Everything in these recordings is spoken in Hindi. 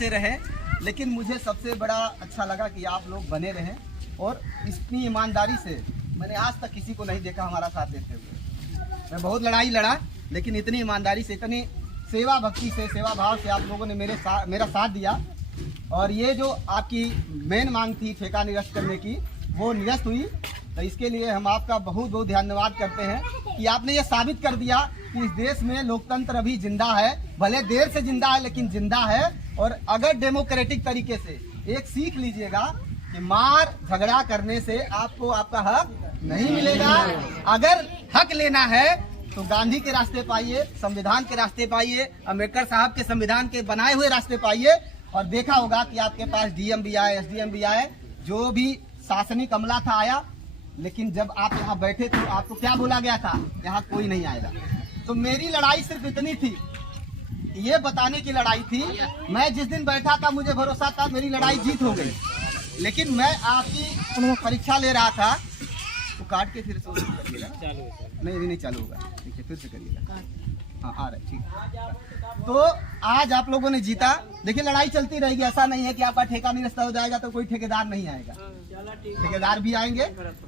से रहें, लेकिन मुझे सबसे बड़ा अच्छा लगा कि आप लोग बने रहें और इतनी ईमानदारी से मैंने आज तक किसी को नहीं देखा हमारा साथ देते हुए। मैं बहुत लड़ाई लड़ा, लेकिन इतनी ईमानदारी से, इतनी सेवा भक्ति से, सेवा भाव से आप लोगों ने मेरा साथ दिया। और ये जो आपकी मेन मांग थी ठेका निरस्त करने की, वो निरस्त हुई। तो इसके लिए हम आपका बहुत बहुत धन्यवाद करते हैं कि आपने ये साबित कर दिया कि इस देश में लोकतंत्र अभी जिंदा है, भले देर से जिंदा है लेकिन जिंदा है। और अगर डेमोक्रेटिक तरीके से एक सीख लीजिएगा कि मार झगड़ा करने से आपको आपका हक नहीं मिलेगा। अगर हक लेना है तो गांधी के रास्ते पाइए, संविधान के रास्ते पाइए, अम्बेडकर साहब के संविधान के बनाए हुए रास्ते पाइए। और देखा होगा कि आपके पास डीएम भी आए, एसडीएम भी आए, जो भी शासनिक अमला था आया, लेकिन जब आप यहाँ बैठे तो आपको क्या बोला गया था, यहाँ कोई नहीं आएगा। तो मेरी लड़ाई सिर्फ इतनी थी, ये बताने की लड़ाई थी। मैं जिस दिन बैठा था मुझे भरोसा था मेरी लड़ाई जीत हो गई, लेकिन मैं आपकी परीक्षा ले रहा था। तो काट के फिर से नहीं, अभी नहीं चालू होगा, ठीक है, फिर से करिएगा। हाँ आ रहा है, ठीक। तो आज आप लोगों ने जीता। देखिए लड़ाई चलती रहेगी, ऐसा नहीं है कि आपका ठेका निरस्त हो जाएगा तो कोई ठेकेदार नहीं आएगा, ठेकेदार भी आएंगे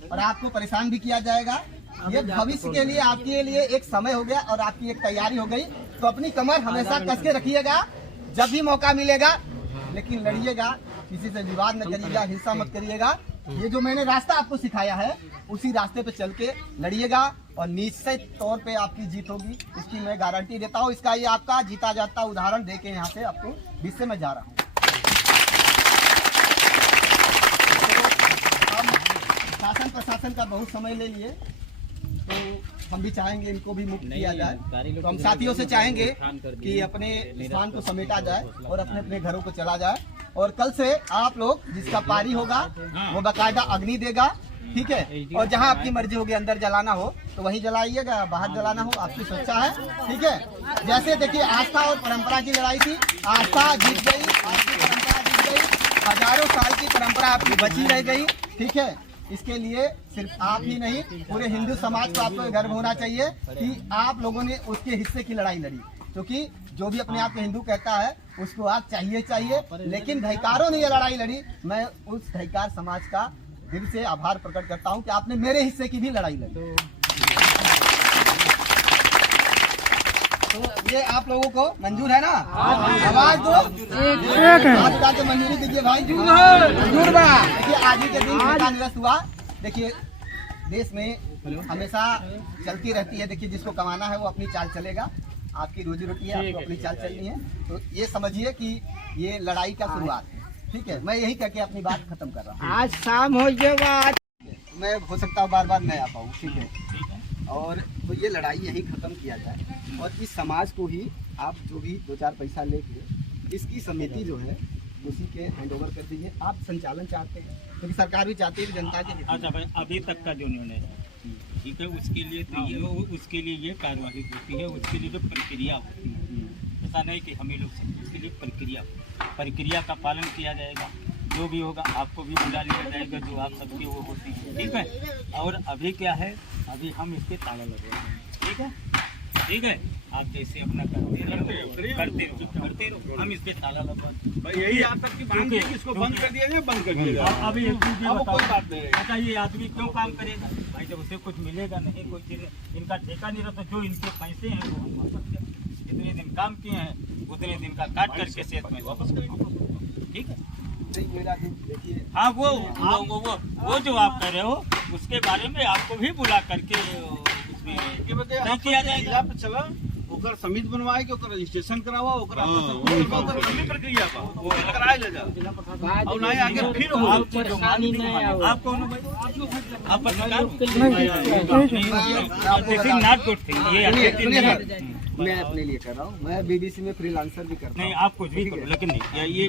और आपको परेशान भी किया जाएगा। ये भविष्य के लिए आपके लिए एक समय हो गया और आपकी एक तैयारी हो गई। तो अपनी कमर हमेशा कस के रखिएगा, जब भी मौका मिलेगा, लेकिन लड़िएगा, किसी से विवाद न करिएगा, हिंसा मत करिएगा। ये जो मैंने रास्ता आपको सिखाया है उसी रास्ते पे चल के लड़िएगा और निश्चित तौर पे आपकी जीत होगी, इसकी मैं गारंटी देता हूँ। इसका ये आपका जीता जाता उदाहरण देके यहाँ से आपको बीच से मैं जा रहा हूँ। तो हम शासन प्रशासन का बहुत समय ले लिए, तो हम भी चाहेंगे इनको भी मुक्त किया जाए। तो हम साथियों से चाहेंगे कि अपने स्थान को समेटा जाए और अपने अपने घरों को चला जाए। और कल से आप लोग जिसका पारी होगा वो बाकायदा अग्नि देगा, ठीक है। और जहां आपकी मर्जी होगी अंदर जलाना हो तो वहीं जलाइएगा, बाहर जलाना हो आपकी स्वेच्छा है, ठीक है। जैसे देखिए आस्था और परंपरा की लड़ाई थी, आस्था जीत गई, आपकी परंपरा जीत गई, हजारों साल की परंपरा आपकी बची रह गई, ठीक है। इसके लिए सिर्फ आप ही नहीं, पूरे हिंदू समाज को आपको गर्व होना चाहिए कि आप लोगों ने उसके हिस्से की लड़ाई लड़ी। क्योंकि जो भी अपने आप को हिंदू कहता है उसको आज चाहिए, लेकिन ढाईकारों ने ये लड़ाई लड़ी। मैं उस ढाईकार समाज का दिल से आभार प्रकट करता हूं कि आपने मेरे हिस्से की भी लड़ाई लड़ी। तो ये आप लोगों को मंजूर है ना? आवाज दो, आज का मंजूरी दीजिए भाई। देखिए आज ही के दिन ठेका निरस्त हुआ। देखिए देश में हमेशा चलती रहती है, देखिए जिसको कमाना है वो अपनी चाल चलेगा, आपकी रोजी रोटी है, आपको अपनी चाल चलनी है। तो ये समझिए कि ये लड़ाई का शुरुआत है, ठीक है। मैं यही करके अपनी बात खत्म कर रहा हूँ। आज शाम हो जाएगा, मैं हो सकता हूँ बार बार नहीं आ पाऊँ, ठीक है। और तो ये लड़ाई यही खत्म किया जाए और इस समाज को ही आप जो भी 2-4 पैसा लेके इसकी समिति जो है उसी के हैंड ओवर कर दीजिए। आप संचालन चाहते हैं क्योंकि सरकार भी चाहती है कि जनता के। अच्छा भाई, अभी तक का जो निर्णय है, ठीक है, उसके लिए तो ये उसके लिए ये कार्यवाही होती है, उसके लिए जो प्रक्रिया होती है, ऐसा नहीं कि हम ही लोग से, उसके लिए प्रक्रिया का पालन किया जाएगा। जो भी होगा आपको भी बुला लिया जाएगा, जो आप सबकी वो होती है, ठीक है। और अभी क्या है, अभी हम इसके ताला लग रहे हैं, ठीक है, ठीक है। आप जैसे अपना करते रहो, हम इस पे ताला लगा। यही आप तक की मांग है कि इसको बंद कर दिया जाए, बंद कर दिया जाए। अभी एक चीज कोई बात नहीं है। अच्छा, ये आदमी क्यों काम करेगा भाई, जब उसे कुछ मिलेगा नहीं, कोई चीज इनका ठेका नहीं रहता, जो इनके पैसे हैं वो हम वापस करें। जितने दिन काम किए हैं उतने दिन का काट करके सेहत में वापस करें, ठीक है। हाँ वो जो आप कह रहे हो उसके बारे में आपको भी बुला करके उसमें नहीं किया जाएगा। चला ओकर समिति बनवाए के ओकर रजिस्ट्रेशन करावा, ओकर लंबी प्रक्रिया बा, वो कराए ले जा और नहीं आगे फिर हो आपको आप मैं अपने लिए कर रहा हूँ, मैं बीबीसी में फ्रीलांसर भी करता हूँ। नहीं, आप कुछ भी करो, लेकिन नहीं ये